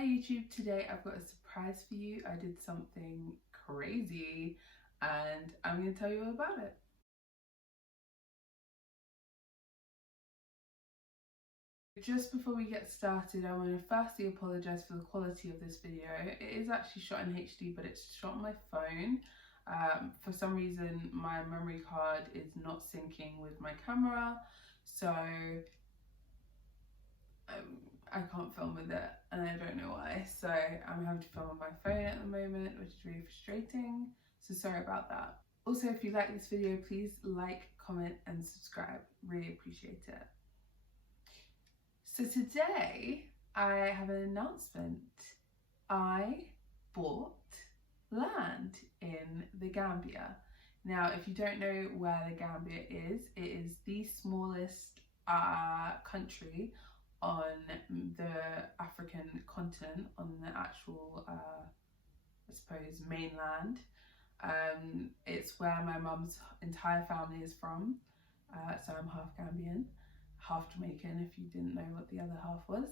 Hi YouTube, today I've got a surprise for you. I did something crazy and I'm going to tell you all about it. Just before we get started, I want to firstly apologise for the quality of this video. It is actually shot in HD, but it's shot on my phone. For some reason my memory card is not syncing with my camera, so I can't film with it and I don't know why, so I'm having to film on my phone at the moment, which is really frustrating, so sorry about that. Also, if you like this video, please like, comment and subscribe, really appreciate it. So today I have an announcement. I bought land in the Gambia. Now if you don't know where the Gambia is, it is the smallest country on the African continent, on the actual I suppose mainland. It's where my mum's entire family is from, so I'm half Gambian, half Jamaican if you didn't know what the other half was.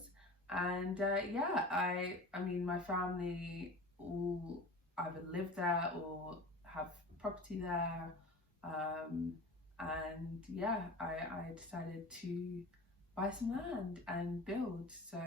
And yeah, I mean my family all either live there or have property there, and yeah, I decided to buy some land and build. So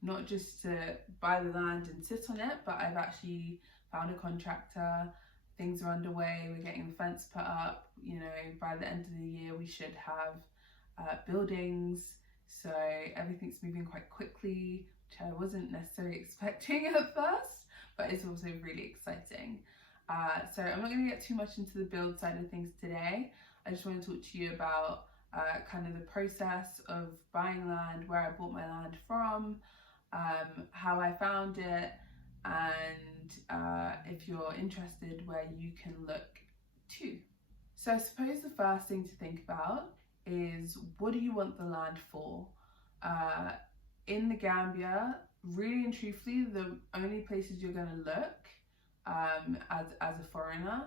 not just to buy the land and sit on it, but I've actually found a contractor. Things are underway, we're getting the fence put up, you know, by the end of the year we should have buildings, so everything's moving quite quickly, which I wasn't necessarily expecting at first, but it's also really exciting. So I'm not going to get too much into the build side of things today. I just want to talk to you about kind of the process of buying land, where I bought my land from, how I found it, and if you're interested, where you can look too. So I suppose the first thing to think about is, what do you want the land for? In the Gambia, really and truthfully, the only places you're going to look as a foreigner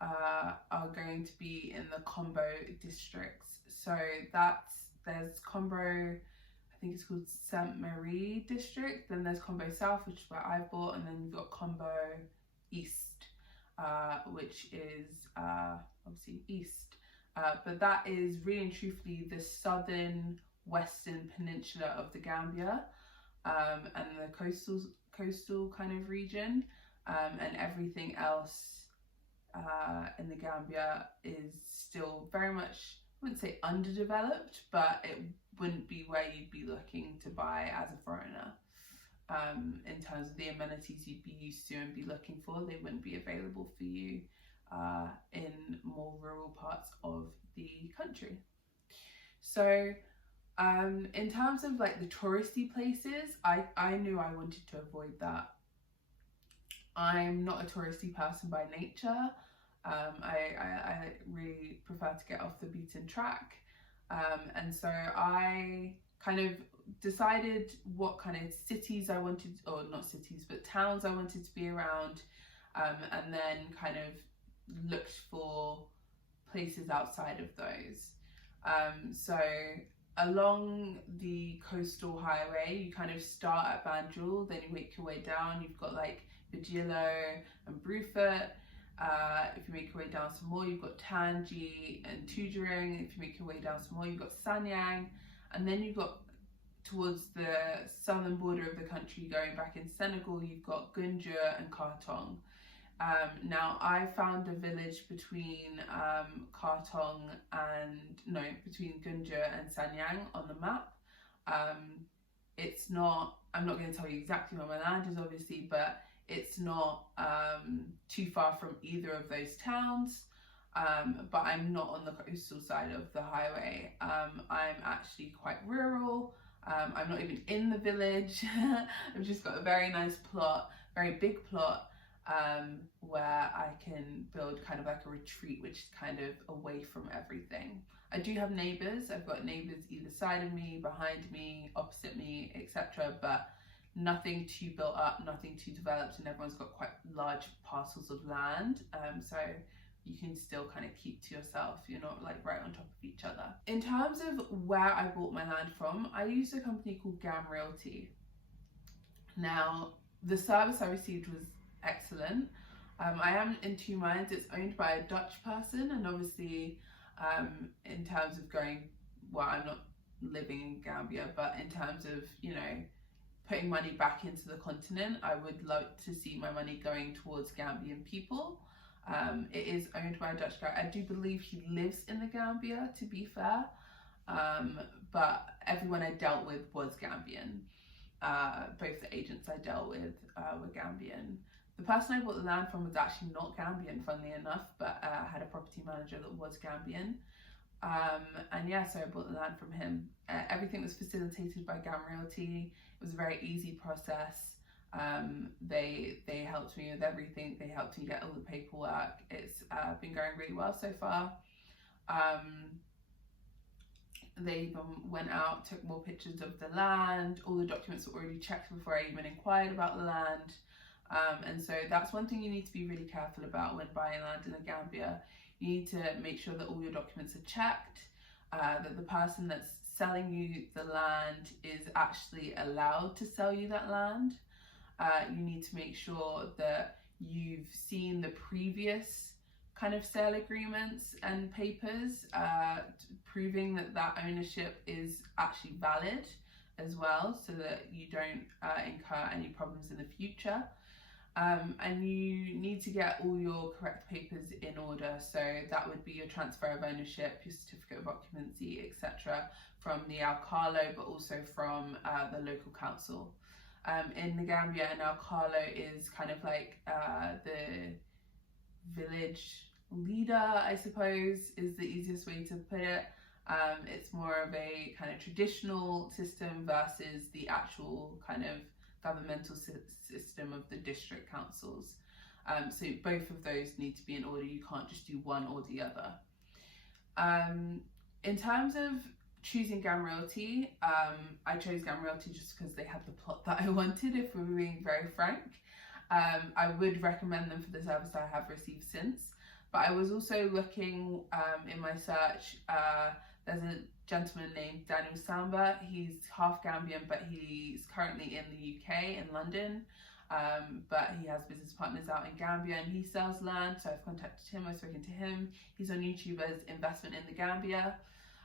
are going to be in the Combo districts. So there's Combo, I think it's called Saint Marie district, then there's Combo South, which is where I bought, and then you've got Combo East, which is obviously east. But that is really and truthfully the southern western peninsula of the Gambia, and the coastal kind of region, and everything else in the Gambia is still very much, I wouldn't say underdeveloped, but it wouldn't be where you'd be looking to buy as a foreigner. In terms of the amenities you'd be used to and be looking for, they wouldn't be available for you in more rural parts of the country. So in terms of like the touristy places, I knew I wanted to avoid that. I'm not a touristy person by nature. I really prefer to get off the beaten track, and so I kind of decided what kind of cities I wanted, or not cities but towns I wanted to be around, and then kind of looked for places outside of those. So along the coastal highway, you kind of start at Banjul, then you make your way down. You've got like Bajilo and Brufut. If you make your way down some more, you've got Tangi and Tujuring. If you make your way down some more, you've got Sanyang, and then you've got towards the southern border of the country, going back in Senegal, you've got Gunjur and Kartong. Now I found a village between between Gunjur and Sanyang on the map. It's not, I'm not going to tell you exactly where my land is obviously, but it's not too far from either of those towns, but I'm not on the coastal side of the highway. I'm actually quite rural. I'm not even in the village. I've just got a very nice plot, very big plot, where I can build kind of like a retreat, which is kind of away from everything. I do have neighbours. I've got neighbours either side of me, behind me, opposite me, etc., but nothing too built up, nothing too developed, and everyone's got quite large parcels of land, so you can still kind of keep to yourself. You're not like right on top of each other. In terms of where I bought my land from, I used a company called Gam Realty. Now, the service I received was excellent. I am in two minds. It's owned by a Dutch person, and obviously, in terms of going, well, I'm not living in Gambia, but in terms of, you know, putting money back into the continent, I would like to see my money going towards Gambian people. It is owned by a Dutch guy. I do believe he lives in the Gambia, to be fair, but everyone I dealt with was Gambian. Both the agents I dealt with were Gambian. The person I bought the land from was actually not Gambian, funnily enough, but had a property manager that was Gambian. And yeah, so I bought the land from him. Everything was facilitated by Gam Realty. It was a very easy process. They helped me with everything. They helped me get all the paperwork. It's been going really well so far. They even went out, took more pictures of the land. All the documents were already checked before I even inquired about the land. And so that's one thing you need to be really careful about when buying land in the Gambia. You need to make sure that all your documents are checked, that the person that's selling you the land is actually allowed to sell you that land. You need to make sure that you've seen the previous kind of sale agreements and papers, proving that that ownership is actually valid as well, so that you don't incur any problems in the future. And you need to get all your correct papers in order. So that would be your transfer of ownership, your certificate of occupancy, etc., from the alcalo, but also from the local council. In the Gambia, an alcalo is kind of like the village leader, I suppose, is the easiest way to put it. It's more of a kind of traditional system versus the actual kind of governmental system of the district councils. So both of those need to be in order. You can't just do one or the other. In terms of choosing Gam Realty, I chose Gam Realty just because they had the plot that I wanted, if we're being very frank. I would recommend them for the service I have received since. But I was also looking in my search, there's a gentleman named Daniel Samba. He's half Gambian, but he's currently in the UK, in London. But he has business partners out in Gambia and he sells land. So I've contacted him, I've spoken to him. He's on YouTube as Investment in the Gambia.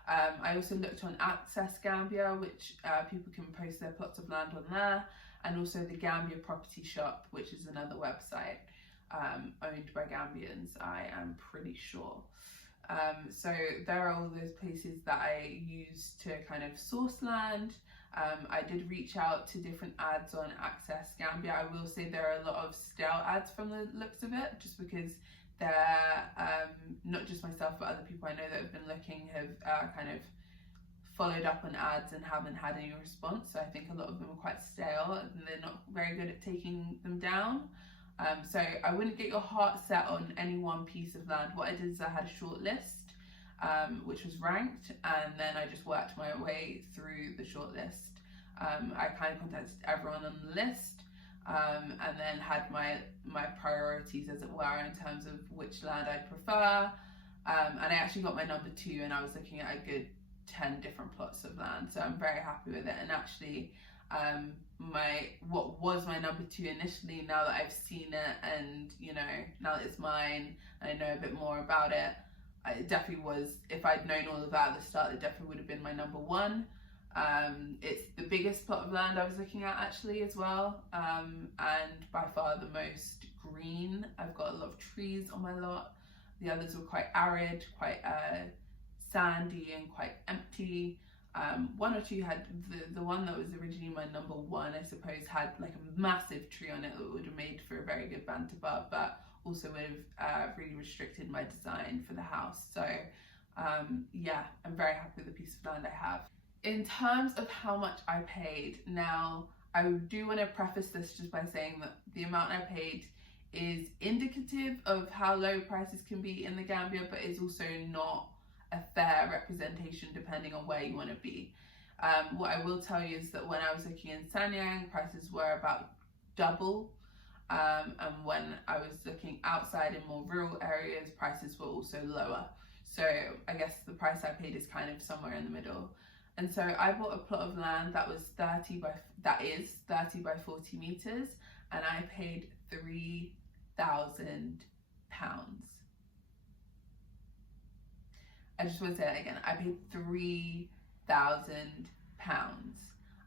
I also looked on Access Gambia, which people can post their plots of land on there. And also the Gambia Property Shop, which is another website owned by Gambians, I am pretty sure. So there are all those places that I use to kind of source land. I did reach out to different ads on Access Gambia. I will say there are a lot of stale ads from the looks of it, just because they're, not just myself, but other people I know that have been looking have kind of followed up on ads and haven't had any response. So I think a lot of them are quite stale and they're not very good at taking them down. So I wouldn't get your heart set on any one piece of land. What I did is I had a short list, which was ranked, and then I just worked my way through the short list. I kind of contacted everyone on the list, and then had my priorities, as it were, in terms of which land I'd prefer. And I actually got my number 2, and I was looking at a good 10 different plots of land, so I'm very happy with it. And actually, what was my number 2 initially, now that I've seen it and, you know, now that it's mine and I know a bit more about it, it definitely was, if I'd known all of that at the start, it definitely would have been my number 1. It's the biggest plot of land I was looking at actually as well, and by far the most green. I've got a lot of trees on my lot. The others were quite arid, quite sandy and quite empty. One or two had, the one that was originally my number 1, I suppose, had like a massive tree on it that would have made for a very good banter bar, but also would have really restricted my design for the house. So yeah, I'm very happy with the piece of land I have. In terms of how much I paid, now I do want to preface this just by saying that the amount I paid is indicative of how low prices can be in the Gambia, but is also not a fair representation depending on where you want to be. What I will tell you is that when I was looking in Sanyang, prices were about double, and when I was looking outside in more rural areas, prices were also lower. So I guess the price I paid is kind of somewhere in the middle. And so I bought a plot of land that is 30 by 40 meters, and I paid £3,000. I just want to say that again. I paid £3,000.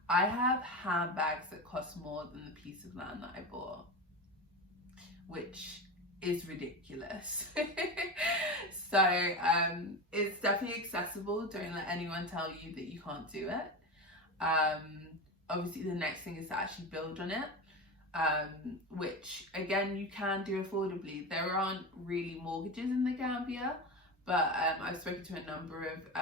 I have handbags that cost more than the piece of land that I bought, which is ridiculous. So it's definitely accessible. Don't let anyone tell you that you can't do it. Obviously the next thing is to actually build on it, which again you can do affordably. There aren't really mortgages in the Gambia, but I've spoken to a number of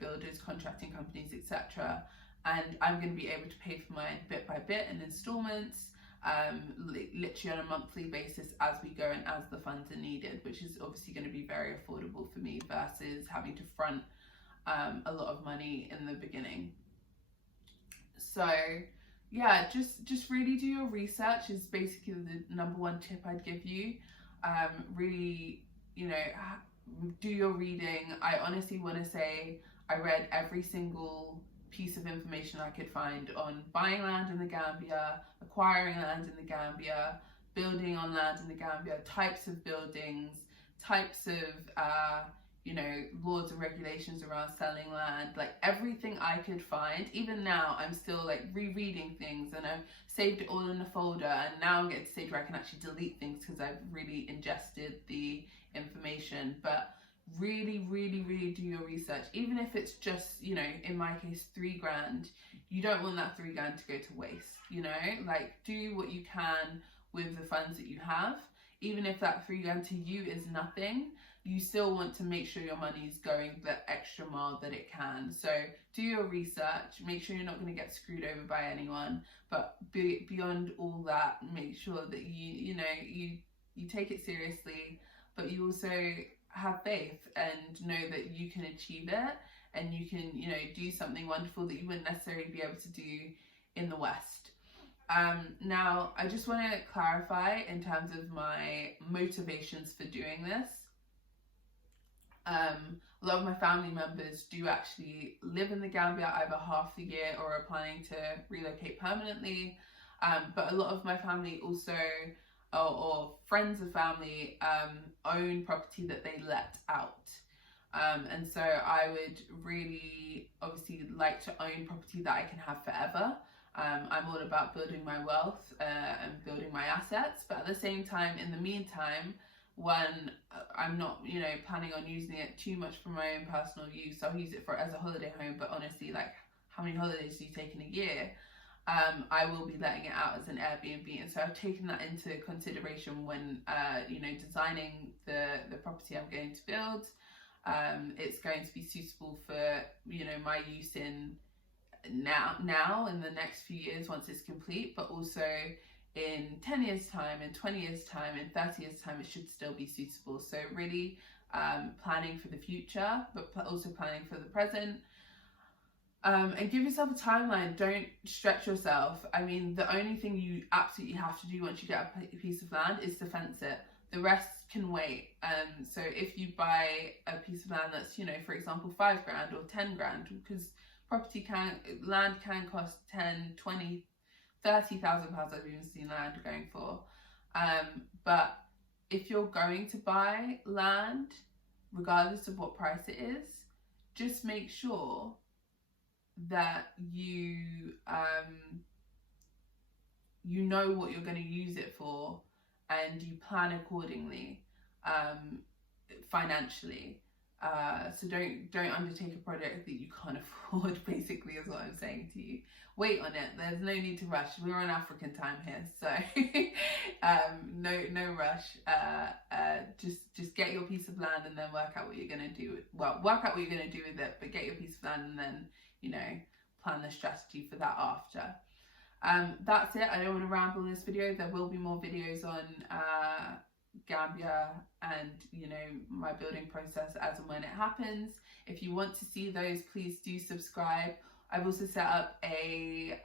builders, contracting companies, etc., and I'm going to be able to pay for mine bit by bit in installments, literally on a monthly basis as we go and as the funds are needed, which is obviously going to be very affordable for me versus having to front a lot of money in the beginning. So yeah, just really do your research is basically the number one tip I'd give you. Really, do your reading. I honestly want to say I read every single piece of information I could find on buying land in the Gambia, acquiring land in the Gambia, building on land in the Gambia, types of buildings, types of laws and regulations around selling land, like everything I could find. Even now I'm still like rereading things, and I've saved it all in a folder, and now I'm getting to the stage where I can actually delete things because I've really ingested the information. But really do your research, even if it's just, in my case, £3,000. You don't want that £3,000 to go to waste, like do what you can with the funds that you have. Even if that £3,000 to you is nothing, you still want to make sure your money's going the extra mile that it can. So do your research, make sure you're not going to get screwed over by anyone, but beyond all that, make sure that you take it seriously, but you also have faith and know that you can achieve it, and you can do something wonderful that you wouldn't necessarily be able to do in the West. Now I just want to clarify in terms of my motivations for doing this. A lot of my family members do actually live in the Gambia either half the year or are planning to relocate permanently, but a lot of my family also, or friends of family, own property that they let out, and so I would really obviously like to own property that I can have forever. I'm all about building my wealth and building my assets, but at the same time, in the meantime, when I'm not planning on using it too much for my own personal use, I'll use it as a holiday home. But honestly, like, how many holidays do you take in a year? I will be letting it out as an Airbnb, and so I've taken that into consideration when designing the property I'm going to build. It's going to be suitable for my use in now in the next few years once it's complete, but also in 10 years time, in 20 years time, in 30 years time, it should still be suitable. So really planning for the future, but also planning for the present. And give yourself a timeline. Don't stretch yourself. I mean, the only thing you absolutely have to do once you get a piece of land is to fence it. The rest can wait. So if you buy a piece of land that's, for example, £5,000 or £10,000, because land can cost 10, 20, £30,000. I've even seen land going for. But if you're going to buy land, regardless of what price it is, just make sure that you know what you're going to use it for, and you plan accordingly financially. So don't undertake a project that you can't afford, basically, is what I'm saying to you. Wait on it. There's no need to rush. We're on African time here, so no rush. Just get your piece of land and then work out what you're going to do. Well, work out what you're going to do with it, but get your piece of land and then plan the strategy for that after. That's it. I don't want to ramble in this video. There will be more videos on Gambia and my building process as and when it happens. If you want to see those, please do subscribe. I've also set up a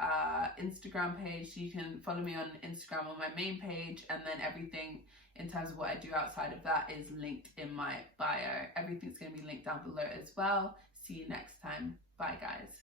Instagram page, so you can follow me on Instagram on my main page, and then everything in terms of what I do outside of that is linked in my bio. Everything's going to be linked down below as well, See you next time. Bye guys.